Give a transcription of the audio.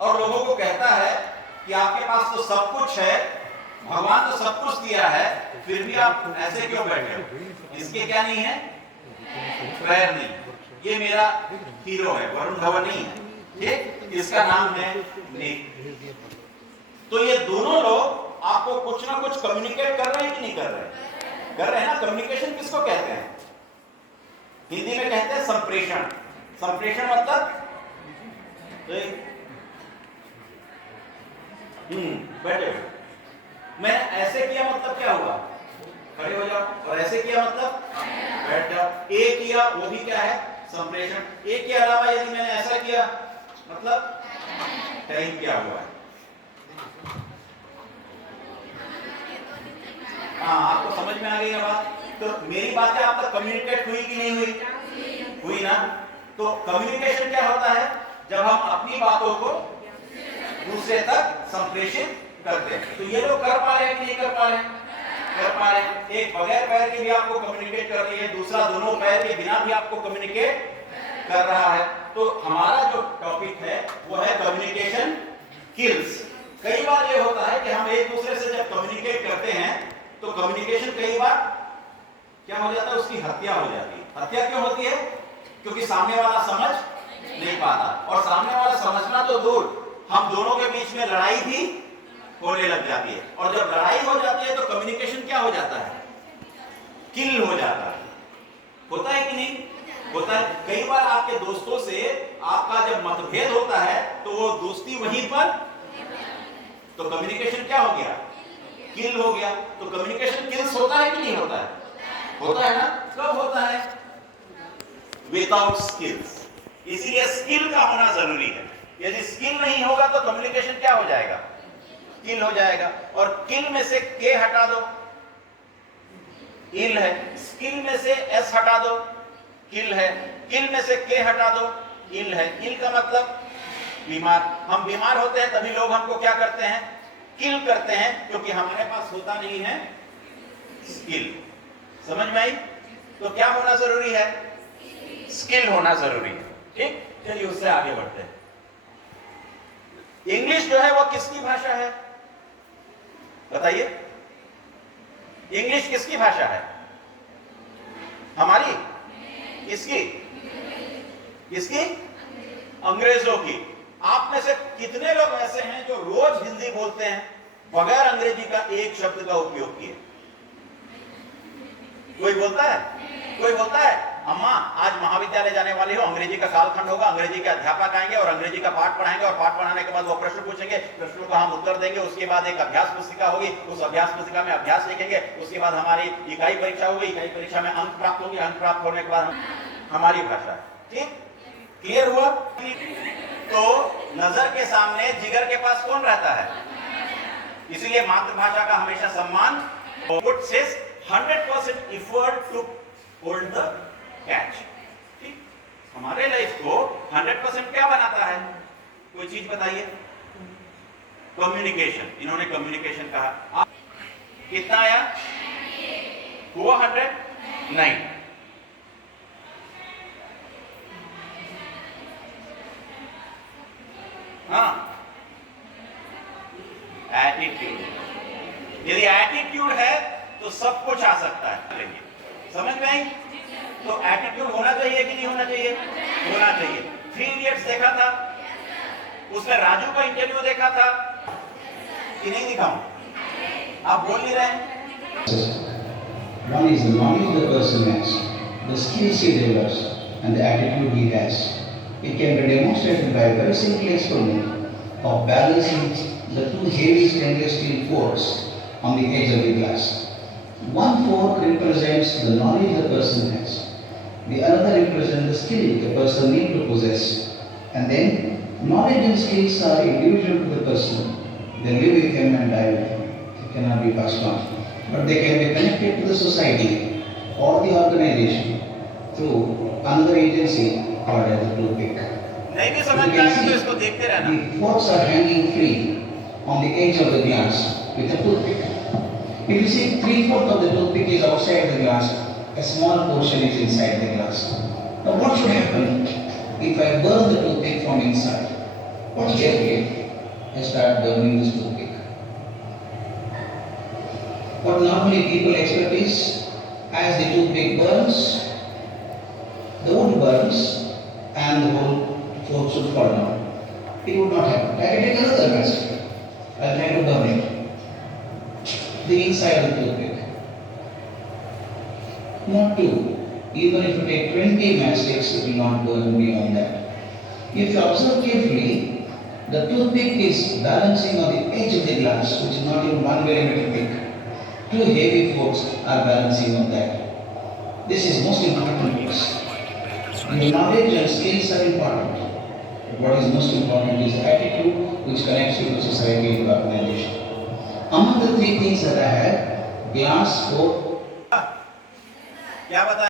और लोगों को कहता है कि आपके पास तो सब कुछ है, भगवान तो सब कुछ दिया है, फिर भी आप ऐसे क्यों बैठे हो? इसके क्या नहीं है? पैर नहीं। ये मेरा हीरो है, वरुण धवन नहीं है, ठीक? इसका नाम है निक। तो ये दोनों लोग आपको कुछ ना कुछ कम्युनिकेट कर रहे हैं कि नहीं कर रहे? कर रहे हैं ना। कम्युनिकेशन किसको कहते हैं? हिंदी में कहते हैं संप्रेषण। संप्रेषण मतलब बैठे हो, मैं ऐसे किया मतलब क्या हुआ? खड़े हो जाओ। और ऐसे किया मतलब बैठ जाओ। ए किया वो भी क्या है? संप्रेषण। ए के अलावा यदि मैंने ऐसा किया मतलब टाइम क्या हुआ है? हाँ, आपको समझ में आ गई है बात? तो मेरी बातें आप तक कम्युनिकेट हुई कि नहीं हुई? हुई ना। तो कम्युनिकेशन क्या होता है? जब हम अपनी बातों को दूसरे तक संप्रेषित करते हैं। तो ये लोग कर पा रहे हैं कि नहीं कर पा रहे हैं? कर पा रहे हैं। एक बगैर पैर के भी आपको कम्युनिकेट कर रही है, दूसरा दोनों पैर के बिना भी आपको कम्युनिकेट कर रहा है। तो हमारा जो टॉपिक है वो है कम्युनिकेशन स्किल्स। कई बार ये होता है कि हम एक दूसरे से जब कम्युनिकेट करते हैं तो कम्युनिकेशन कई बार क्या हो जाता है? उसकी हत्या हो जाती है। हत्या क्यों होती है? क्योंकि सामने वाला समझ नहीं पाता, और सामने वाला समझना तो दूर, हम दोनों के बीच में लड़ाई भी होने लग जाती है। और जब लड़ाई हो जाती है तो कम्युनिकेशन क्या हो जाता है? किल हो जाता है। होता है कि नहीं? होता है। कई बार आपके दोस्तों से आपका जब मतभेद होता है तो वो दोस्ती वहीं पर, तो कम्युनिकेशन क्या हो गया? किल हो गया। तो कम्युनिकेशन किल्स होता है कि नहीं होता है? होता है ना। कब होता है? Without skills. इसीलिए स्किल का होना जरूरी है। यदि स्किल नहीं होगा तो कम्युनिकेशन क्या हो जाएगा? किल हो जाएगा। और किल में से के हटा दो, इल है। स्किल में से एस हटा दो, किल है। किल में से के हटा दो, इल है। इल का मतलब बीमार। हम बीमार होते हैं तभी लोग हमको क्या करते हैं? किल करते हैं, क्योंकि हमारे पास होता नहीं है स्किल। समझ में आई? तो क्या होना जरूरी है? स्किल होना जरूरी है। ठीक, चलिए उससे आगे बढ़ते हैं। इंग्लिश जो है वो किसकी भाषा है? बताइए, इंग्लिश किसकी भाषा है? हमारी? किसकी? किसकी? अंग्रेजों की। आप में से कितने लोग ऐसे हैं जो रोज हिंदी बोलते हैं बगैर अंग्रेजी का एक शब्द का उपयोग किए? कोई बोलता है? कोई बोलता है अम्मा आज महाविद्यालय जाने वाली हो, अंग्रेजी का कालखंड होगा, अंग्रेजी के अध्यापक आएंगे और अंग्रेजी का पाठ पढ़ाएंगे, और पाठ पढ़ाने के बाद वो प्रश्न पूछेंगे, प्रश्नों का हम उत्तर देंगे, उसके बाद एक अभ्यास पुस्तिका होगी, उस अभ्यास पुस्तिका में अभ्यास लिखेंगे, उसके बाद हमारी इकाई परीक्षा होगी, इकाई परीक्षा में अंक प्राप्त होंगे, अंक प्राप्त होने के बाद हमारी भाषा। ठीक, क्लियर हुआ? तो नजर के सामने जिगर के पास कौन रहता है? इसीलिए मातृभाषा का हमेशा सम्मान। 100% effort to hold the catch। ठीक, हमारे लाइफ को 100% क्या बनाता है? कोई चीज बताइए। कम्युनिकेशन। इन्होंने कम्युनिकेशन कहा। कितना आया? हुआ 100? नहीं। हाँ, एटीट्यूड। यदि एटीट्यूड है तो सब कुछ आ सकता है। समझ में आई? तो एटीट्यूड होना चाहिए कि नहीं होना चाहिए? होना चाहिए। 3 इडियट्स देखा था, उसमें राजू का इंटरव्यू देखा था कि नहीं दिखाऊं? आप बोल नहीं रहे। One is the knowledge the person has, the skills he develops, and the attitude he has. It can be demonstrated by a very simple experiment of balancing the two heavy stainless steel forks on the edge of the glass. One fork represents the knowledge the person has. The other represents the skill the person needs to possess. And then, knowledge and skills are individual to the person. They live with him and die with him. They cannot be passed on. But they can be connected to the society or the organization through another agency called as the toothpick. नहीं भी समझ में आए तो इसको देखते रहना। The forks are hanging free on the edge of the glass with a toothpick. If you see 3/4 of the toothpick is outside the glass, a small portion is inside the glass. Now what should happen if I burn the toothpick from inside? Watch carefully. I start burning this toothpick. What normally people expect is, as the toothpick burns, the wood burns and the whole fork should fall down. It would not happen. I can take another matchstick. I'll try to burn it. The inside of the toothpick. Not two. Even if you take 20 matchsticks, it will not burn beyond that. If you observe carefully, the toothpick is balancing on the edge of the glass, which is not even 1 millimeter thick. Two heavy forks are balancing on that. This is most important piece. Your knowledge and skills are important. But what is most important is attitude which connects you to society and organization. Among the three things that I had, glass, fork, क्या बता